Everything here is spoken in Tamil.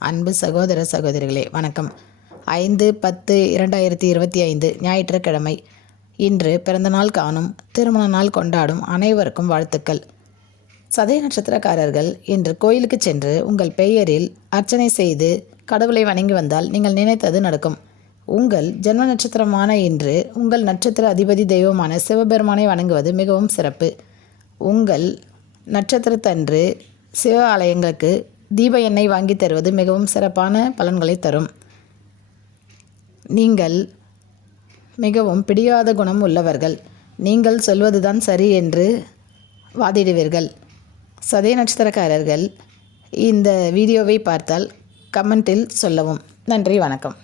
அன்பு சகோதர சகோதரிகளே வணக்கம். 5/10/2025 ஞாயிற்றுக்கிழமை. இன்று பிறந்தநாள் காணும், திருமண நாள் கொண்டாடும் அனைவருக்கும் வாழ்த்துக்கள். சதய நட்சத்திரக்காரர்கள் இன்று கோயிலுக்கு சென்று உங்கள் பெயரில் அர்ச்சனை செய்து கடவுளை வணங்கி வந்தால் நீங்கள் நினைத்தது நடக்கும். உங்கள் ஜென்ம நட்சத்திரமான இன்று உங்கள் நட்சத்திர அதிபதி தெய்வமான சிவபெருமானை வணங்குவது மிகவும் சிறப்பு. உங்கள் நட்சத்திரத்தன்று சிவ ஆலயங்களுக்கு தீப எண்ணெய் வாங்கி தருவது மிகவும் சிறப்பான பலன்களை தரும். நீங்கள் மிகவும் பிடிவாத குணம் உள்ளவர்கள். நீங்கள் சொல்வதுதான் சரி என்று வாதிடுவீர்கள். சதய நட்சத்திரக்காரர்கள் இந்த வீடியோவை பார்த்தால் கமெண்டில் சொல்லவும். நன்றி, வணக்கம்.